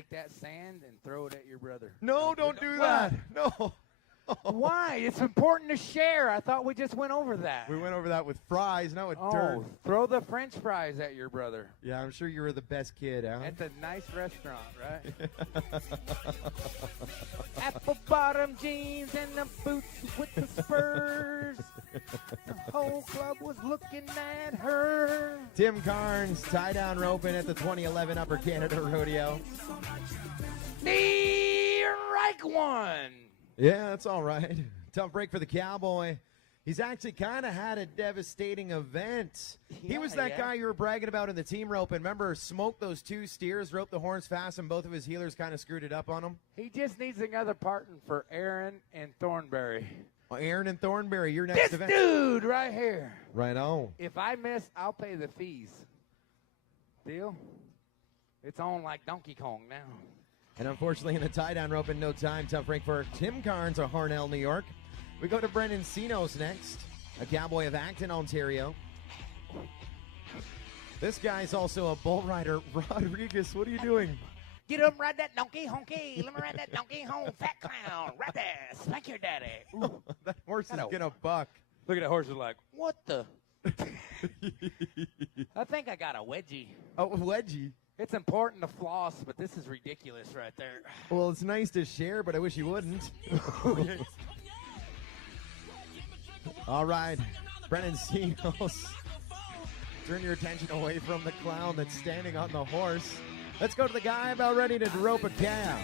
take that sand and throw it at your brother. No, don't do that. No. Why? It's important to share. I thought we just went over that. We went over that with fries, not with dirt. Throw the French fries at your brother. Yeah, I'm sure you were the best kid, huh? At the nice restaurant, right? Apple bottom jeans and the boots with the spurs. The whole club was looking at her. Tim Carnes, Tiedown Roping at the 2011 Upper Canada Rodeo. The right one. Yeah, that's all right. Tough break for the Cowboy. He's actually kind of had a devastating event. He was that guy you were bragging about in the team rope. And remember, smoked those 2 steers, roped the horns fast, and both of his healers kind of screwed it up on him? He just needs another partner for Aaron and Thornberry. Well, Aaron and Thornberry, your next event. This dude right here. Right on. If I miss, I'll pay the fees. Deal? It's on like Donkey Kong now. And unfortunately, in the tie-down rope in no time, tough break for Tim Carnes of Harnell, New York. We go to Brendan Sinos next, a Cowboy of Acton, Ontario. This guy's also a bull rider. Rodriguez, what are you doing? Get him, ride that donkey, honky. Let me ride that donkey home, fat clown. Right there. Spank your daddy. Ooh. That horse is going to buck. Look at that horse. Is like, what the? I think I got a wedgie. Oh, a wedgie. It's important to floss, but this is ridiculous right there. Well, it's nice to share, but I wish you wouldn't. All right, Brennan Sinos. Turn your attention away from the clown that's standing on the horse. Let's go to the guy about ready to rope a cow.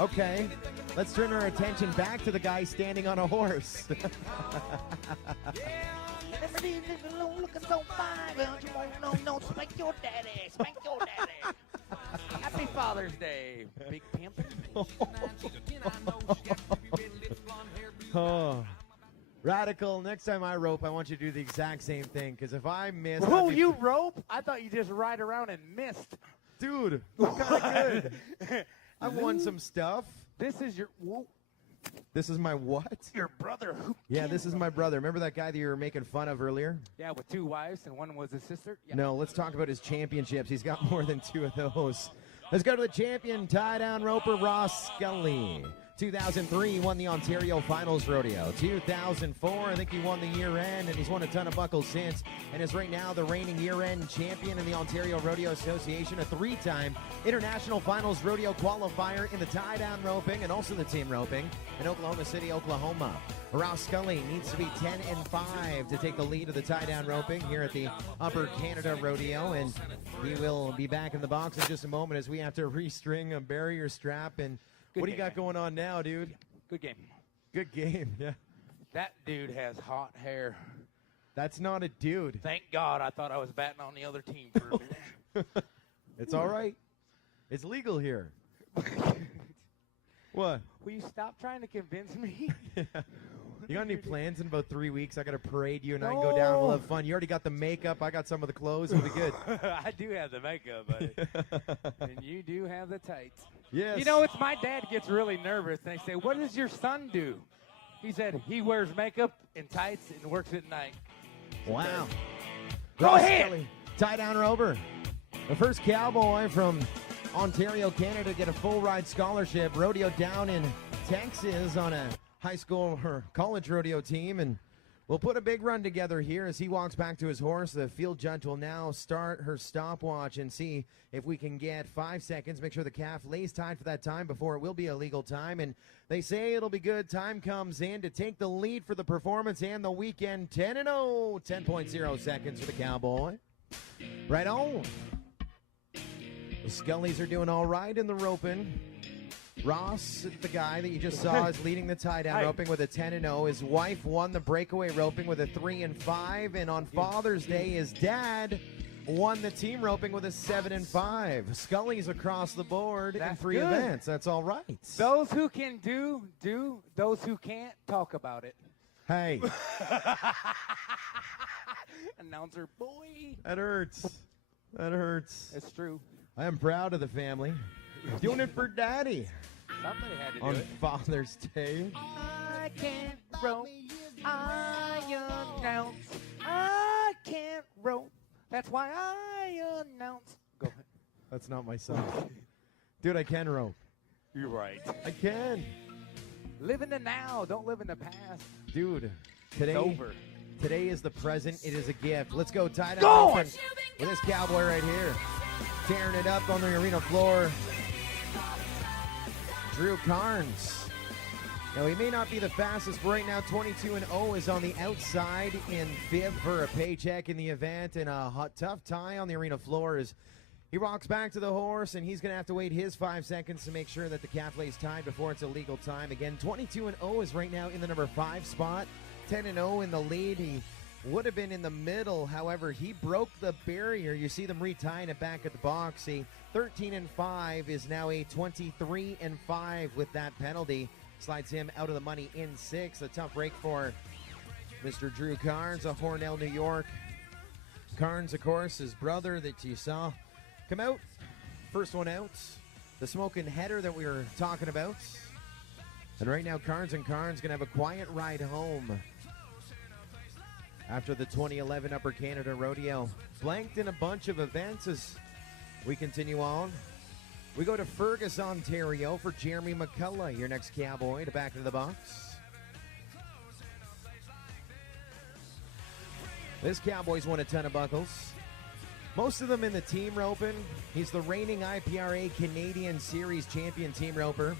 Okay, let's turn our attention back to the guy standing on a horse. Looking so fine, don't you want no, spank your daddy, spank your daddy. Happy Father's Day, big pimp. Oh. Radical, next time I rope, I want you to do the exact same thing, because if I miss... Oh, you rope? I thought you just ride around and missed. Dude, I'm kind of good. I won some stuff. This is your... Whoa. This is my what? Your brother. Yeah, this is my brother. Remember that guy that you were making fun of earlier? Yeah, with 2 wives and one was his sister? Yeah. No, let's talk about his championships. He's got more than 2 of those. Let's go to the champion, tie-down roper, Ross Scully. 2003, he won the Ontario Finals Rodeo. 2004, I think he won the year-end, and he's won a ton of buckles since, and is right now the reigning year-end champion in the Ontario Rodeo Association, a 3-time International Finals Rodeo qualifier in the tie-down roping and also the team roping in Oklahoma City, Oklahoma. Ross Scully needs to be 10-5 to take the lead of the tie-down roping here at the Upper Canada Rodeo, and he will be back in the box in just a moment as we have to restring a barrier strap. And what do you got going on now, dude? Good game. Good game, yeah. That dude has hot hair. That's not a dude. Thank God. I thought I was batting on the other team for a minute. It's all right. It's legal here. What? Will you stop trying to convince me? Yeah. You got any plans in about 3 weeks? I got to parade you and I can go down and we'll have fun. You already got the makeup. I got some of the clothes. It'll be good. I do have the makeup, buddy. And you do have the tights. Yes. You know, it's my dad gets really nervous. And they say, what does your son do? He said he wears makeup and tights and works at night. Wow. Go Ross ahead. Scully, tie-down roper. The first Cowboy from Ontario, Canada, to get a full ride scholarship. Rodeo down in Texas on a high school or college rodeo team, and we'll put a big run together here as he walks back to his horse. The field judge will now start her stopwatch and see if we can get 5 seconds. Make sure the calf lays tied for that time before it will be a legal time, and they say it'll be good. Time comes in to take the lead for the performance and the weekend. 10-0, 10.0 seconds for the Cowboy. Right on. The Scullys are doing all right in the roping. Ross, the guy that you just saw, is leading the tie-down roping with a 10-0. His wife won the breakaway roping with a 3-5. And on Father's Day, his dad won the team roping with a 7-5. Scully's across the board in 3 events. That's all right. Those who can do. Those who can't, talk about it. Hey. Announcer boy. That hurts. That hurts. It's true. I am proud of the family. Doing it for Daddy. Somebody had to do on it. Father's Day. I can't rope. I announce. I can't rope. That's why I announce. Go ahead. That's not my song. Dude, I can rope. You're right. I can. Live in the now. Don't live in the past. Dude, It's today over. today is the present. It is a gift. Let's go tie-down Go! roping with this cowboy right here. Tearing it up on the arena floor. Drew Carnes. Now, he may not be the fastest, but right now 22-0 is on the outside in fifth for a paycheck in the event, and a tough tie on the arena floor as he rocks back to the horse, and he's going to have to wait his 5 seconds to make sure that the calf lays tied before it's a legal time. Again, 22-0 is right now in the number 5 spot, 10-0 in the lead. He would have been in the middle, however, he broke the barrier. You see them retying it back at the box. A 13-5 is now a 23-5 with that penalty. Slides him out of the money in 6. A tough break for Mr. Drew Carnes of Hornell, New York. Carnes, of course, his brother that you saw come out. First one out. The smoking header that we were talking about. And right now, Carnes going to have a quiet ride home after the 2011 Upper Canada Rodeo. Blanked in a bunch of events as we continue on. We go to Fergus, Ontario for Jeremy McCullough, your next cowboy, to back into the box. This cowboy's won a ton of buckles. Most of them in the team roping. He's the reigning IPRA Canadian Series champion team roper.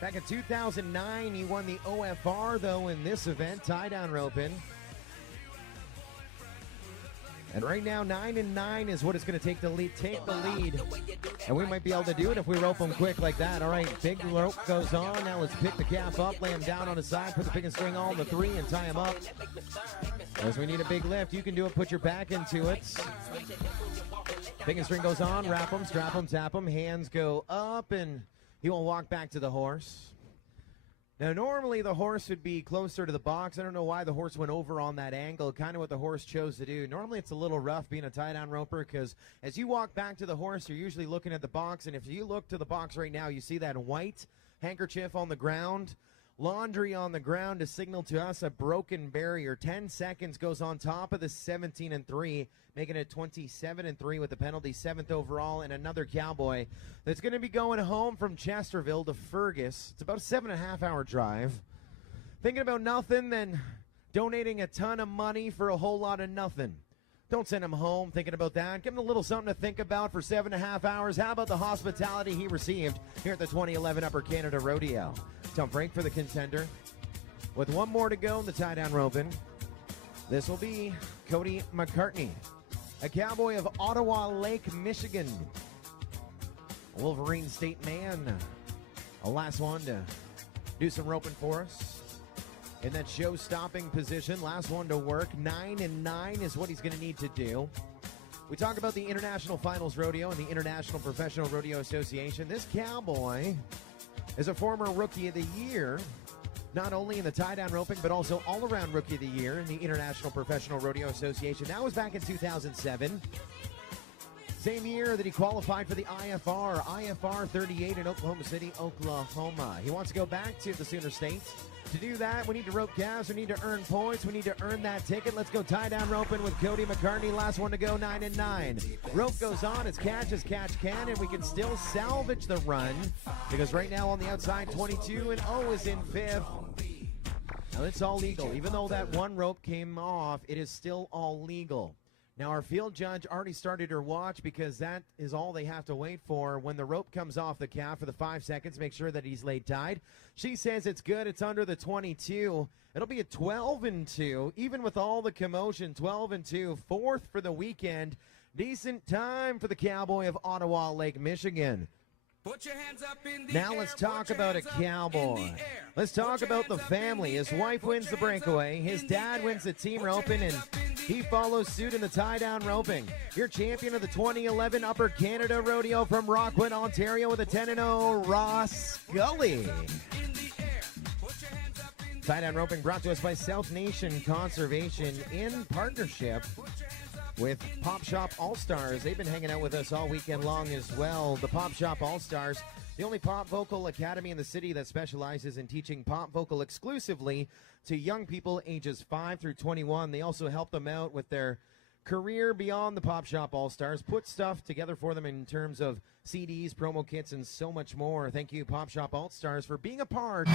Back in 2009, he won the OFR, though, in this event, tie-down roping. And right now, 9-9 is what it's going to take the lead. And we might be able to do it if we rope him quick like that. All right, big rope goes on. Now let's pick the calf up, lay him down on his side, put the picking string on the 3, and tie him up. As we need a big lift, you can do it. Put your back into it. Picking string goes on. Wrap him, strap him, tap him. Hands go up, and he will walk back to the horse. Now, normally the horse would be closer to the box. I don't know why the horse went over on that angle, kind of what the horse chose to do. Normally it's a little rough being a tie-down roper because as you walk back to the horse, you're usually looking at the box. And if you look to the box right now, you see that white handkerchief on the ground, laundry on the ground to signal to us a broken barrier. 10 seconds goes on top of the 17-3, making it 27-3 with the penalty, 7th overall, and another cowboy that's going to be going home from Chesterville to Fergus. It's about a 7.5-hour drive. Thinking about nothing than donating a ton of money for a whole lot of nothing. Don't send him home thinking about that. Give him a little something to think about for 7.5 hours. How about the hospitality he received here at the 2011 Upper Canada Rodeo? Tough break for the contender. With one more to go in the tie-down roping, this will be Cody McCartney, a cowboy of Ottawa Lake, Michigan. A Wolverine State man. A last one to do some roping for us. In that show-stopping position, last one to work. 9-9 is what he's going to need to do. We talk about the International Finals Rodeo and the International Professional Rodeo Association. This cowboy is a former Rookie of the Year, not only in the tie-down roping, but also all-around Rookie of the Year in the International Professional Rodeo Association. That was back in 2007. Same year that he qualified for the IFR 38 in Oklahoma City, Oklahoma. He wants to go back to the Sooner State. To do that, we need to rope calves. We need to earn points. We need to earn that ticket. Let's go tie-down roping with Cody McCartney. Last one to go, 9-9. Rope goes on. It's catch as catch can, and we can still salvage the run because right now on the outside, 22-0 is in 5th. Now, it's all legal. Even though that one rope came off, it is still all legal. Now, our field judge already started her watch because that is all they have to wait for. When the rope comes off the calf for the 5 seconds, make sure that he's laid tied. She says it's good. It's under the 22. It'll be a 12-2, even with all the commotion, 12-2, 4th for the weekend. Decent time for the cowboy of Ottawa Lake, Michigan. Put your hands up in the Now air, let's talk put your about a hands up in cowboy. the air. Let's Put talk your about the hands up in family. the His air, wife put wins your the hands up breakaway. His in the dad air. wins the team Put your roping, hands and up in the he air. follows suit in the tie-down roping. Your champion of the 2011 Upper Canada Rodeo from Rockwood, Ontario with a 10-0, Ross Scully. In the air. Put your hands up in the Tie-down roping brought to us by South Nation Conservation in partnership with Pop Shop All-Stars. They've been hanging out with us all weekend long as well. The Pop Shop All-Stars, the only pop vocal academy in the city that specializes in teaching pop vocal exclusively to young people ages 5 through 21. They also help them out with their career beyond the Pop Shop All-Stars. Put stuff together for them in terms of CDs, promo kits, and so much more. Thank you, Pop Shop All-Stars, for being a part